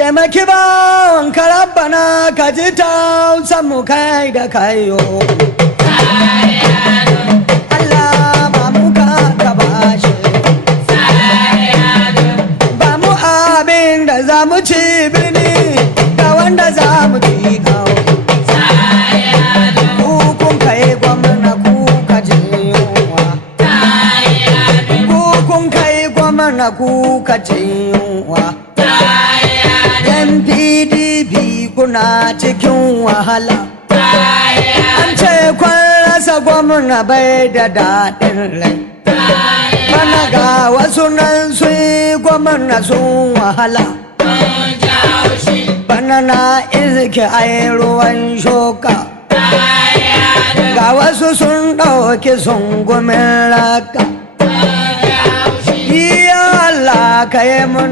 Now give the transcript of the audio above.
Taimaki bawan karabana ka ji tausan mu kai da kayo. Allah ba mu ka bashi. Ba mu abin da za mu ci birni da wanda za mu ci kawo. Kukun kai gwamna kuka ji yunwa. Kukun kai gwamna kuka ji yunwa. Yan PDP kuna cikin wahala. An ce kwan rasa gwamna bai da daɗin rai. Bana ga wasu nan sun yi gwamna sun wahala. Bana na izike ai ruwan shoka. Ga wasu sun ɗauki sungumin raka. Ya Allah ka yi muna